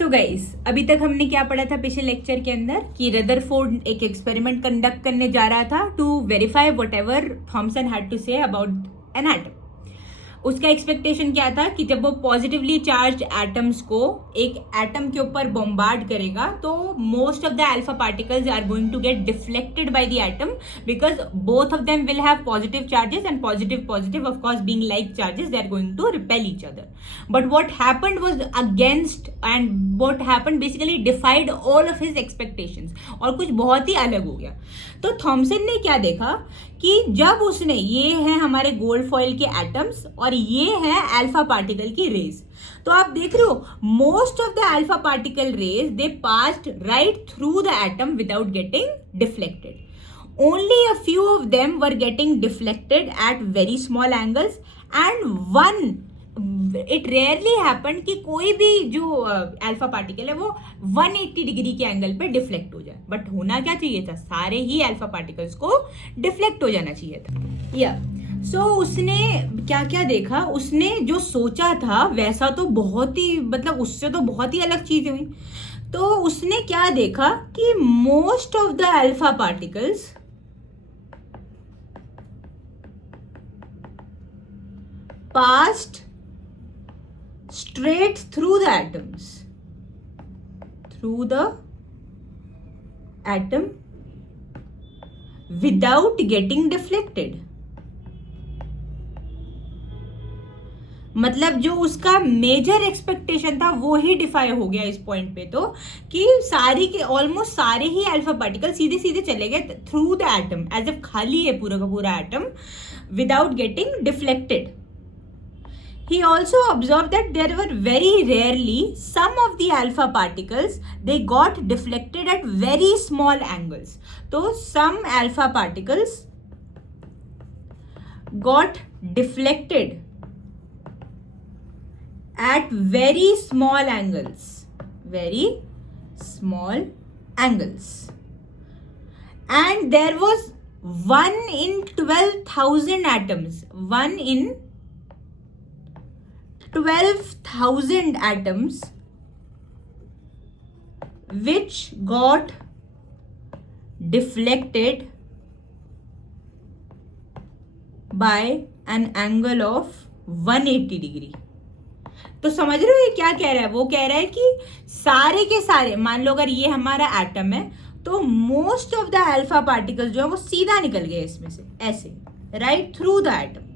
So guys, अभी तक हमने क्या पढ़ा था पिछले लेक्चर के अंदर कि रदरफोर्ड एक एक्सपेरिमेंट कंडक्ट करने जा रहा था to verify whatever Thomson had to say about an atom. उसका एक्सपेक्टेशन क्या था कि जब वो पॉजिटिवली चार्ज एटम्स को एक एटम के ऊपर बॉम्बार्ड करेगा तो most of the alpha particles are going to get deflected by the atom because both of them will have positive charges and positive of course being like charges they are going to repel each other. But what happened was against and what happened basically defied all of his expectations और कुछ बहुत ही अलग हो गया। तो Thompson ने क्या देखा कि जब उसने ये है हमारे गोल्ड फॉइल के एटम्स और ये है अल्फा पार्टिकल की रेज, तो आप देख रहे हो most of the alpha particle rays they passed right through the atom without getting deflected. Only a few of them were getting deflected at very small angles and one it rarely happen कि कोई भी जो alpha particle है वो 180 degree के angle पे deflect हो जाए। बट होना क्या चाहिए था, सारे ही अल्फा पार्टिकल्स को डिफ्लेक्ट हो जाना चाहिए था। या सो उसने क्या क्या देखा, उसने जो सोचा था वैसा तो बहुत ही मतलब उससे तो बहुत ही अलग चीज हुई। तो उसने क्या देखा कि most of the alpha particles passed straight through the atom without getting deflected। मतलब जो उसका मेजर एक्सपेक्टेशन था वो ही डिफाई हो गया इस पॉइंट पे, तो कि सारी के ऑलमोस्ट सारे ही अल्फा पार्टिकल सीधे सीधे चले गए through the atom as if खाली है पूरा का पूरा atom without getting deflected. He also observed that there were very rarely some of the alpha particles they got deflected at very small angles। तो some alpha particles got deflected at very small angles, and there was 1 in 12,000 atoms, 1 in 12,000 atoms which got deflected by an angle of 180 degree। तो समझ रहे हो ये क्या कह रहा है, वो कह रहा है कि सारे के सारे, मान लो अगर ये हमारा एटम है तो most of the alpha particles जो है वो सीधा निकल गए इसमें से ऐसे राइट थ्रू द एटम।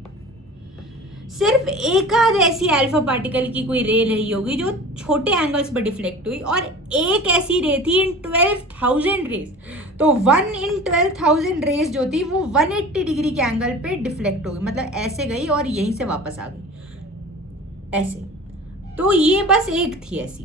सिर्फ एक आध ऐसी अल्फा पार्टिकल की कोई रे रही होगी जो छोटे एंगल्स पर डिफ्लेक्ट हुई और एक ऐसी रे थी इन 12,000 रेज। तो 1 in 12,000 रेज जो थी वो 180 डिग्री के एंगल पे डिफ्लेक्ट हो गई, मतलब ऐसे गई और यहीं से वापस आ गई ऐसे। तो ये बस एक थी ऐसी।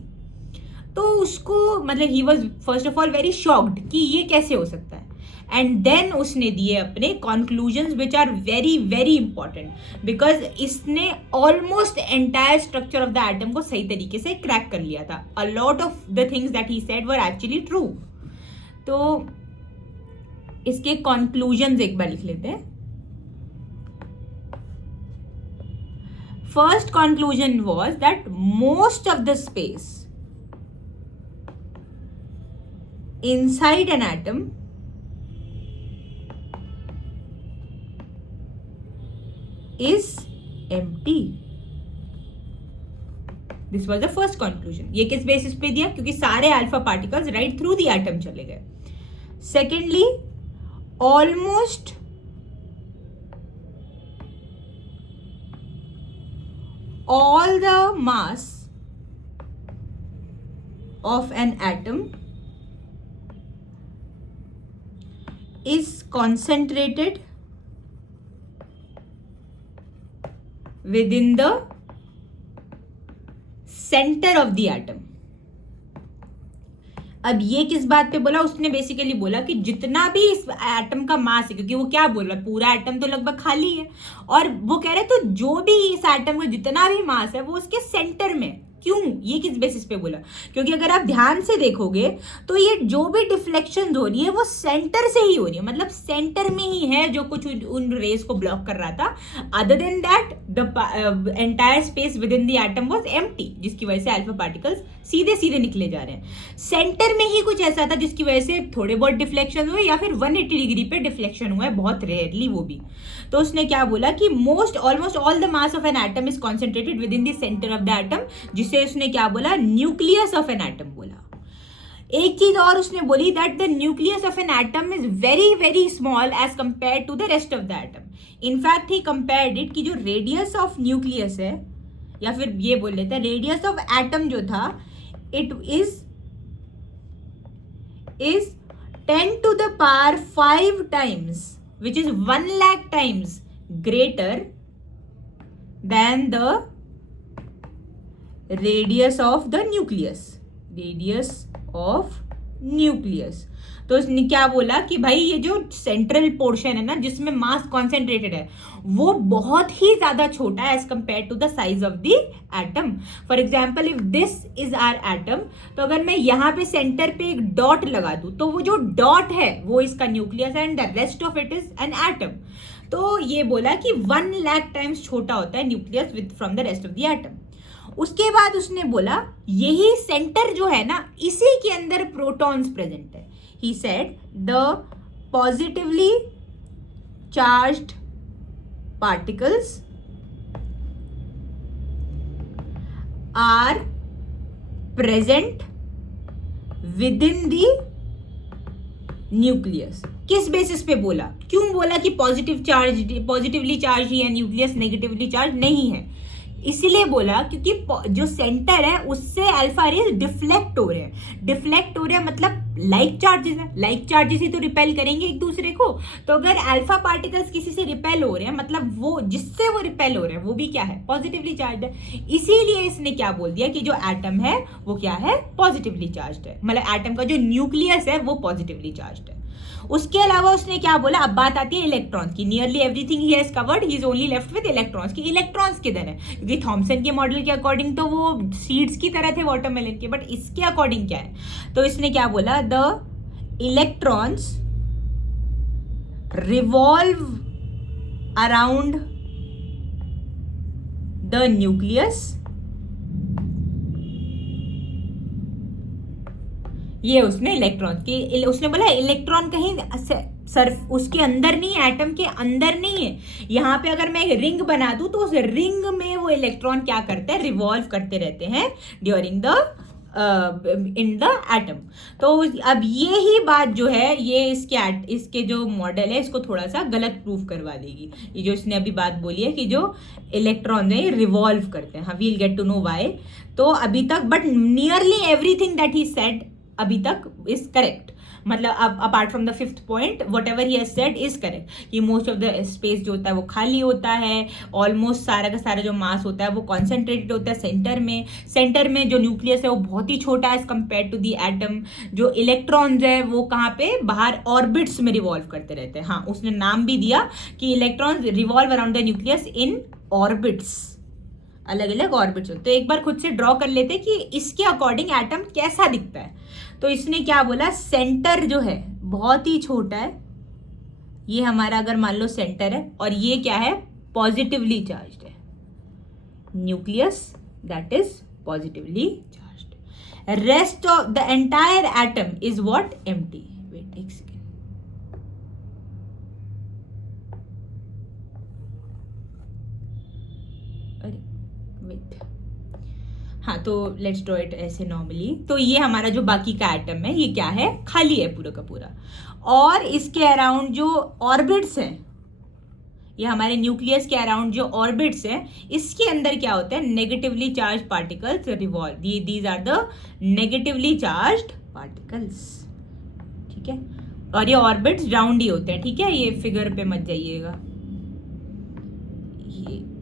तो उसको मतलब he was first of all very shocked कि ये कैसे हो सकता है। एंड देन उसने दिए अपने conclusions which are very very important because इसने almost entire structure of the atom को सही तरीके से क्रैक कर लिया था। A lot of the things that he said were actually true. तो इसके कंक्लूजन्स एक बार लिख लेते हैं। First conclusion was that most of the space inside an atom is empty। This was the first conclusion। ये किस बेसिस पे दिया, क्योंकि सारे alpha particles right through the atom चले गए। Secondly, almost all the mass of an atom is concentrated within the center of the atom। अब ये किस बात पे बोला, उसने बेसिकली बोला कि जितना भी इस एटम का मास है, क्योंकि वो क्या बोल रहा है पूरा एटम तो लगभग खाली है, और वो कह रहे तो जो भी इस एटम का जितना भी मास है वो उसके सेंटर में क्यों, ये किस बेसिस पे बोला? क्योंकि अगर आप ध्यान से देखोगे तो ये जो भी डिफ्लेक्शन हो रही है वो सेंटर से ही हो रही है, मतलब सेंटर में ही है जो कुछ उन रेस को ब्लॉक कर रहा था. Other than that the entire space with in the atom was empty, जिसकी वजह से अल्फा पार्टिकल्स सीधे सीधे निकले जा रहे हैं. सेंटर में ही कुछ ऐसा था जिसकी वजह से थोड़े बहुत डिफ्लेक्शन हुए या फिर 180 डिग्री पे डिफ्लेक्शन हुआ है, बहुत रेयरली वो भी. तो उसने क्या बोला कि almost all the mass of an atom is concentrated with in the centre of the atom, जिसे उसने क्या बोला, न्यूक्लियस ऑफ एन एटम बोला. एक चीज और उसने बोली that the nucleus of an atom is very very small as compare to the rest of the atom. In fact he compared it कि जो रेडियस ऑफ न्यूक्लियस है, या फिर ये बोल लेते हैं रेडियस ऑफ एटम जो था, it is 10 to the power 5 times, which is 1 lakh times greater than the radius of the nucleus. Radius of nucleus. तो उसने क्या बोला कि भाई ये जो सेंट्रल पोर्शन है ना, जिसमें मास कॉन्सेंट्रेटेड है, वो बहुत ही ज्यादा छोटा है as compare to the size of the atom. For example if this is our atom, तो अगर मैं यहाँ पे सेंटर पे एक डॉट लगा दूं तो वो जो डॉट है वो इसका न्यूक्लियस है and the rest of it is an atom. तो ये बोला कि 1 लाख टाइम्स छोटा होता है nucleus with from the rest of the atom. उसके बाद उसने बोला यही सेंटर जो है ना, इसी के अंदर प्रोटॉन्स प्रेजेंट है. He said the positively charged particles are present within the nucleus. किस बेसिस पे बोला, क्यों बोला कि पॉजिटिवली चार्ज ही है न्यूक्लियस, नेगेटिवली चार्ज नहीं है? इसीलिए बोला क्योंकि जो सेंटर है उससे अल्फा रेज डिफ्लेक्ट हो रहे हैं. डिफ्लेक्ट हो रहे हैं मतलब लाइक चार्जेस है, लाइक चार्जेस ही तो रिपेल करेंगे एक दूसरे को. तो अगर अल्फा पार्टिकल्स किसी से रिपेल हो रहे हैं, मतलब वो जिससे वो रिपेल हो रहे हैं वो भी क्या है, पॉजिटिवली चार्ज है. इसीलिए इसने क्या बोल दिया कि जो एटम है वो क्या है, पॉजिटिवली चार्ज है. मतलब एटम का जो न्यूक्लियस है वो पॉजिटिवली चार्ज है. उसके अलावा उसने क्या बोला, अब बात आती है इलेक्ट्रॉन्स की. Nearly everything he has covered, he is only left with electrons की. इलेक्ट्रॉन्स किधर है? क्योंकि थॉमसन के मॉडल के अकॉर्डिंग तो वो सीड्स की तरह थे वाटरमेलन के, बट इसके अकॉर्डिंग क्या है? तो इसने क्या बोला, the electrons revolve around the nucleus. ये उसने इलेक्ट्रॉन की, उसने बोला इलेक्ट्रॉन कहीं सर्फ उसके अंदर नहीं है, एटम के अंदर नहीं है. यहाँ पे अगर मैं एक रिंग बना दूं तो उस रिंग में वो इलेक्ट्रॉन क्या करते हैं, रिवॉल्व करते रहते हैं during the in the atom. तो अब ये ही बात जो है ये इसके जो मॉडल है इसको थोड़ा सा गलत प्रूफ करवा देगी. ये जो इसने अभी बात बोली है कि जो इलेक्ट्रॉन है रिवॉल्व करते हैं, हाँ we'll get to know why. तो अभी तक but nearly everything that he said अभी तक इज करेक्ट. मतलब अब apart from the 5th point whatever he has said is correct, कि मोस्ट ऑफ द स्पेस जो होता है वो खाली होता है, ऑलमोस्ट सारा का सारा जो मास होता है वो कॉन्सेंट्रेटेड होता है सेंटर में. सेंटर में जो न्यूक्लियस है वो बहुत ही छोटा है as compare to the atom. जो इलेक्ट्रॉन्स है वो कहाँ पे, बाहर ऑर्बिट्स में रिवॉल्व करते रहते हैं. हाँ, उसने नाम भी दिया कि electrons revolve around the nucleus in orbits, अलग अलग ऑर्बिट्स. तो एक बार खुद से ड्रॉ कर लेते कि इसके अकॉर्डिंग एटम कैसा दिखता है. तो इसने क्या बोला, सेंटर जो है बहुत ही छोटा है. ये हमारा अगर मान लो सेंटर है और ये क्या है, पॉजिटिवली चार्ज्ड है. Nucleus that is positively charged. Rest of the entire atom is what, empty. Wait एक सेकेंड. हाँ, तो लेट्स ड्रॉ इट ऐसे नॉर्मली. तो ये हमारा जो बाकी का एटम है ये क्या है, खाली है पूरा का पूरा. और इसके अराउंड जो ऑर्बिट्स हैं, ये हमारे न्यूक्लियस के अराउंड जो ऑर्बिट्स हैं, इसके अंदर क्या होता है, negatively charge particles revolve. These are the negatively charged particles. ठीक है, और ये ऑर्बिट्स राउंड ही होते हैं. ठीक है, ये फिगर पे मत जाइएगा.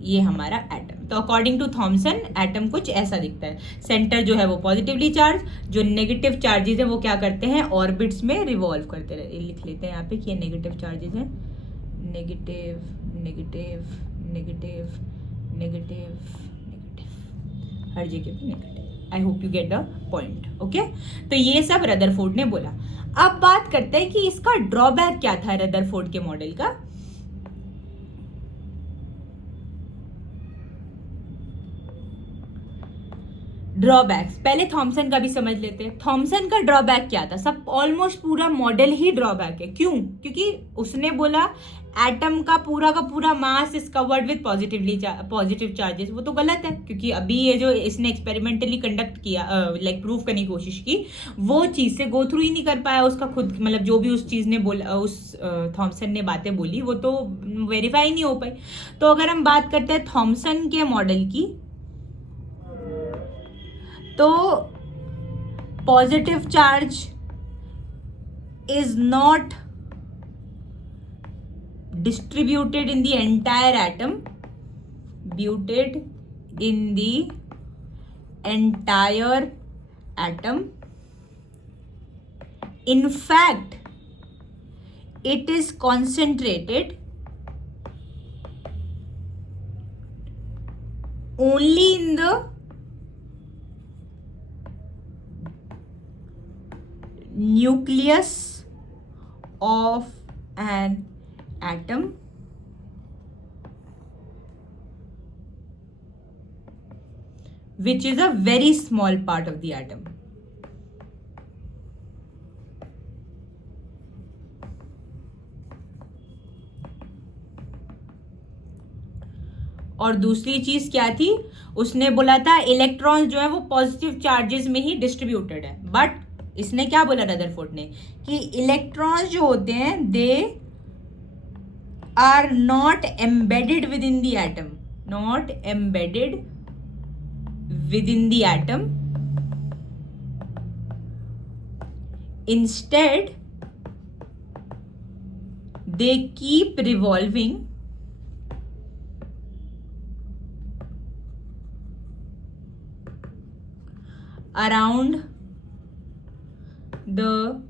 ये हमारा एटम. तो अकॉर्डिंग टू थॉमसन एटम कुछ ऐसा दिखता है. सेंटर जो है वो पॉजिटिवली चार्ज, जो नेगेटिव चार्जेस है वो क्या करते हैं, ऑर्बिट्स में रिवॉल्व करते रहते. लिख लेते हैं यहाँ पे कि ये नेगेटिव चार्जेस हैं. Negative negative negative negative negative. हर जगह पे negative. I hope you get the point. Okay, तो ये सब रदरफोर्ड ने बोला। अब बात करते हैं कि इसका ड्रॉबैक क्या था रदरफोर्ड के मॉडल का। ड्रॉबैक्स पहले थॉमसन का भी समझ लेते हैं। थॉमसन का ड्रॉबैक क्या था? सब ऑलमोस्ट पूरा मॉडल ही ड्रॉबैक है। क्यों? क्योंकि उसने बोला एटम का पूरा mass is covered with positive charges. वो तो गलत है, क्योंकि अभी ये जो इसने एक्सपेरिमेंटली कंडक्ट किया, लाइक प्रूव करने की कोशिश की, वो चीज से गो थ्रू ही नहीं कर पाया उसका खुद, मतलब जो भी उस चीज ने बोला, उस थॉमसन ने बातें बोली, वो तो वेरीफाई नहीं हो पाई। तो अगर हम बात करते हैं थॉमसन के मॉडल की, तो positive charge is not distributed in the entire atom, buted in the entire atom. In fact, it is concentrated only in the nucleus of an atom, which is a very small part of the atom. और दूसरी चीज क्या थी? उसने बोला था electron जो है वो पॉजिटिव चार्जेस में ही डिस्ट्रीब्यूटेड है। बट इसने क्या बोला रदरफोर्ड ने कि इलेक्ट्रॉन्स जो होते हैं दे are not embedded within the atom, not embedded within the atom. Instead, they keep revolving around the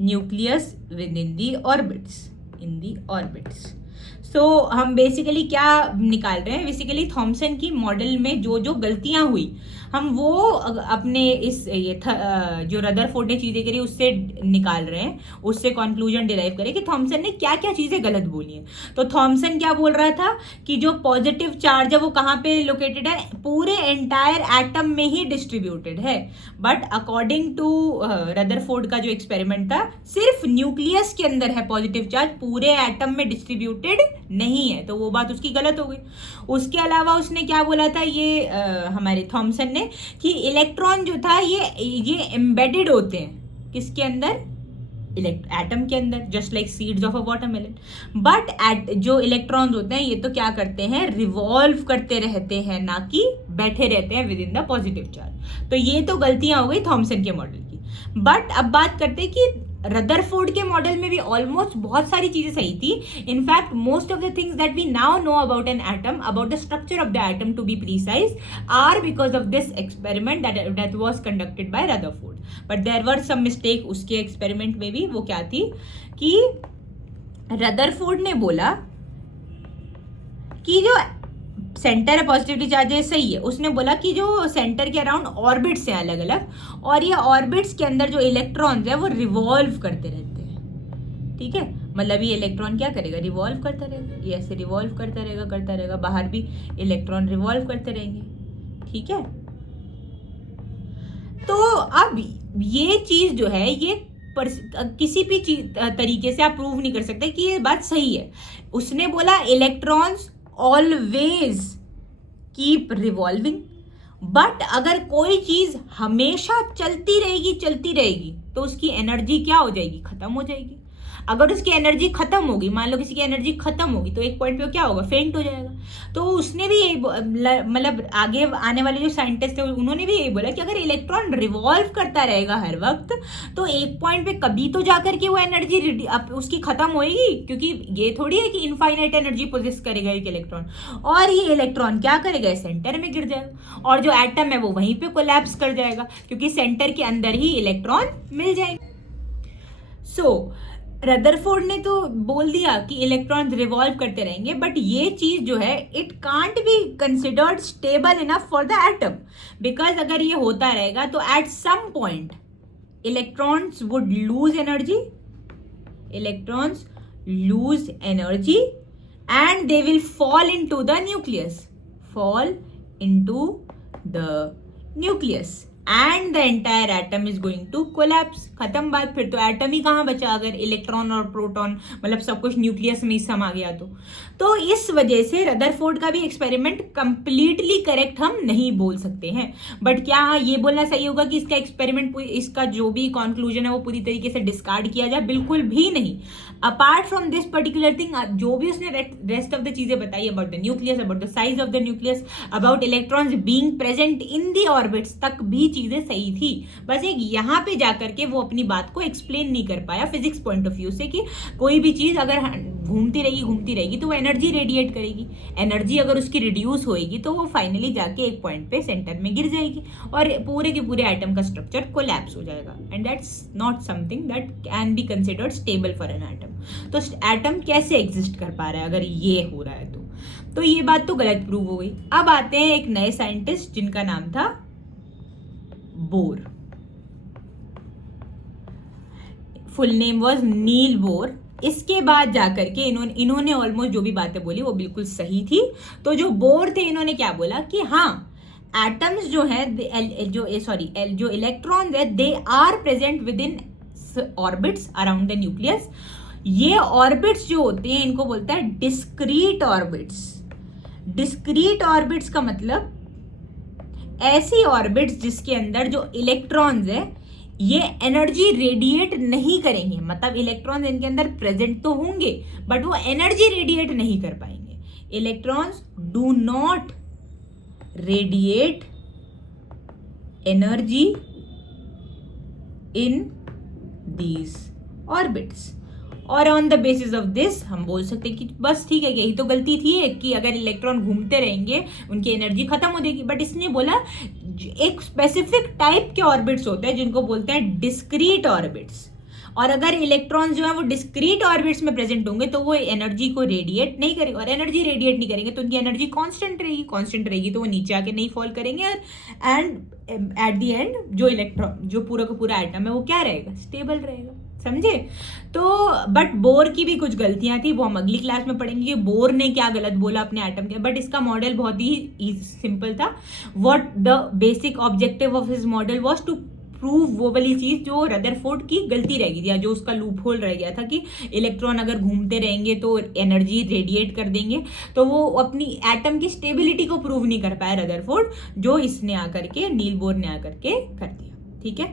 nucleus within the orbits. In the orbits. So हम बेसिकली क्या निकाल रहे हैं? बेसिकली थॉमसन की मॉडल में जो जो गलतियां हुई, हम वो अपने इस जो रदरफोर्ड ने चीजें करी उससे निकाल रहे हैं, उससे कंक्लूजन डिराइव करें कि थॉमसन ने क्या क्या चीजें गलत बोली हैं। तो थॉमसन क्या बोल रहा था कि जो पॉजिटिव चार्ज है वो कहाँ पे लोकेटेड है? पूरे एंटायर एटम में ही डिस्ट्रीब्यूटेड है। बट अकॉर्डिंग टू रदरफोर्ड का जो एक्सपेरिमेंट था, सिर्फ न्यूक्लियस के अंदर है पॉजिटिव चार्ज, पूरे एटम में डिस्ट्रीब्यूटेड नहीं है। तो वो बात उसकी गलत हो गई। उसके अलावा उसने क्या बोला था ये हमारे थॉमसन ने कि इलेक्ट्रॉन जो था ये एम्बेडेड होते हैं किसके अंदर? एटम के अंदर, just like seeds of a watermelon. But जो इलेक्ट्रॉन्स होते हैं ये तो क्या करते हैं? रिवॉल्व करते रहते हैं, ना कि बैठे रहते हैं with in the positive charge. तो ये तो गलतियां हो गई थॉमसन के मॉडल की। बट अब बात करते हैं कि रदरफोर्ड के मॉडल में भी ऑलमोस्ट बहुत सारी चीजें सही थी। In fact most of the things that we now know about an atom, about the structure of the atom to be precise, are because of this experiment that was conducted by Rutherford. But there were some mistake उसके experiment में भी। वो क्या थी कि Rutherford ने बोला कि जो सेंटर है पॉजिटिवली चार्ज है, सही है। उसने बोला कि जो सेंटर के अराउंड ऑर्बिट्स हैं अलग अलग, और ये ऑर्बिट्स के अंदर जो इलेक्ट्रॉन्स है वो रिवॉल्व करते रहते हैं। ठीक है, मतलब ये इलेक्ट्रॉन क्या करेगा? रिवॉल्व करता रहेगा, ये ऐसे रिवॉल्व करता रहेगा, बाहर भी इलेक्ट्रॉन रिवॉल्व करते रहेंगे। ठीक है, तो अब ये चीज जो है ये किसी भी तरीके से आप प्रूव नहीं कर सकते कि ये बात सही है। उसने बोला electrons always keep revolving, but अगर कोई चीज हमेशा चलती रहेगी तो उसकी एनर्जी क्या हो जाएगी? खत्म हो जाएगी। अगर उसकी एनर्जी खत्म होगी, मान लो किसी की एनर्जी खत्म होगी, तो एक पॉइंट पे क्या होगा? फेंट हो जाएगा। तो उसने भी यही मतलब आगे आने वाले जो साइंटिस्ट है उन्होंने भी यही बोला कि अगर इलेक्ट्रॉन रिवॉल्व करता रहेगा हर वक्त, तो एक पॉइंट पे कभी तो जाकर के वो एनर्जी उसकी खत्म होएगी, क्योंकि ये थोड़ी है कि इनफाइनाइट एनर्जी पोजेस करेगा एक इलेक्ट्रॉन। और ये इलेक्ट्रॉन क्या करेगा? सेंटर में गिर जाएगा, और जो एटम है वो वहीं पे कोलैप्स कर जाएगा, क्योंकि सेंटर के अंदर ही इलेक्ट्रॉन मिल जाएंगे। सो रदरफोर्ड ने तो बोल दिया कि इलेक्ट्रॉन्स रिवॉल्व करते रहेंगे, बट ये चीज जो है it can't be considered stable enough for the atom, because अगर ये होता रहेगा तो at some point electrons would lose energy, electrons lose energy and they will fall into the nucleus, fall into the nucleus and the entire atom is going to collapse. खत्म बात, फिर तो atom ही कहाँ बचा अगर इलेक्ट्रॉन और proton मतलब सब कुछ न्यूक्लियस में ही समा गया तो इस वजह से रदरफोर्ड का भी एक्सपेरिमेंट कंप्लीटली करेक्ट हम नहीं बोल सकते हैं। बट क्या ये बोलना सही होगा कि इसका एक्सपेरिमेंट, इसका जो भी कंक्लूजन है वो पूरी तरीके से डिस्कार्ड किया जाए? बिल्कुल भी नहीं। Apart from this particular thing, जो भी उसने रेस्ट ऑफ द चीजें बताई about the nucleus, about the size of the nucleus, about electrons being present in the orbits, तक भी चीजें सही थी। बस एक यहाँ पे जाकर के वो अपनी बात को एक्सप्लेन नहीं कर पाया फिजिक्स पॉइंट ऑफ व्यू से कि कोई भी चीज अगर घूमती रहेगी तो वो एनर्जी रेडिएट करेगी, एनर्जी अगर उसकी रिड्यूस होएगी तो वो फाइनली जाके एक पॉइंट पे सेंटर में गिर जाएगी और पूरे के पूरे एटम का स्ट्रक्चर कोलैप्स हो जाएगा, and that's not something that can be considered stable for an atom. तो एटम कैसे एग्जिस्ट कर पा रहा है अगर ये हो रहा है तो ये बात तो गलत प्रूव हो गई। अब आते हैं एक नए साइंटिस्ट जिनका नाम था bore. Full name was Niels Bohr. इसके बाद जाकर के इन्होंने ऑलमोस्ट जो भी बातें बोली वो बिल्कुल सही थी। तो जो बोर थे इन्होंने क्या बोला कि हाँ, एटम्स जो है जो इलेक्ट्रॉन है they are present within orbits around the nucleus. ये ऑर्बिट्स जो होते हैं इनको बोलता है डिस्क्रीट ऑर्बिट्स। डिस्क्रीट ऑर्बिट्स का मतलब ऐसी ऑर्बिट्स जिसके अंदर जो इलेक्ट्रॉन्स है ये एनर्जी रेडिएट नहीं करेंगे, मतलब इलेक्ट्रॉन्स इनके अंदर प्रेजेंट तो होंगे बट वो एनर्जी रेडिएट नहीं कर पाएंगे। Electrons do not radiate energy in these orbits, और on the basis of this हम बोल सकते हैं कि बस ठीक है, यही तो गलती थी कि अगर इलेक्ट्रॉन घूमते रहेंगे उनकी एनर्जी खत्म हो जाएगी। बट इसने बोला एक स्पेसिफिक टाइप के ऑर्बिट्स होते हैं जिनको बोलते हैं डिस्क्रीट ऑर्बिट्स, और अगर इलेक्ट्रॉन्स जो है वो डिस्क्रीट ऑर्बिट्स में प्रेजेंट होंगे तो वो एनर्जी को रेडिएट नहीं करेंगे, और एनर्जी रेडिएट नहीं करेंगे तो उनकी एनर्जी कांस्टेंट रहेगी। कांस्टेंट रहेगी तो वो नीचे आके नहीं फॉल करेंगे, एंड एट द एंड जो इलेक्ट्रॉन जो पूरा का पूरा एटम है वो क्या रहेगा, स्टेबल रहेगा। समझे? तो बट बोर की भी कुछ गलतियां थी, वो हम अगली क्लास में पढ़ेंगे कि बोर ने क्या गलत बोला अपने एटम के। बट इसका मॉडल बहुत ही सिंपल था। What the basic objective of his model was to prove वो वाली चीज जो रदरफोर्ड की गलती रह गई थी, या जो उसका लूप होल रह गया था कि इलेक्ट्रॉन अगर घूमते रहेंगे तो एनर्जी रेडिएट कर देंगे, तो वो अपनी एटम की स्टेबिलिटी को प्रूव नहीं कर पाया रदरफोर्ड, जो इसने आकर के नील बोर ने आकर के कर दिया। ठीक है,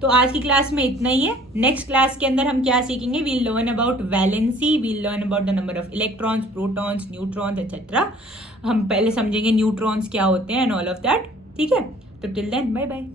तो आज की क्लास में इतना ही है। नेक्स्ट क्लास के अंदर हम क्या सीखेंगे? We'll learn about valency, we'll learn about the number of electrons, protons, neutrons etcetera. हम पहले समझेंगे न्यूट्रॉन्स क्या होते हैं एंड ऑल ऑफ दैट। ठीक है, तो टिल देन बाय बाय।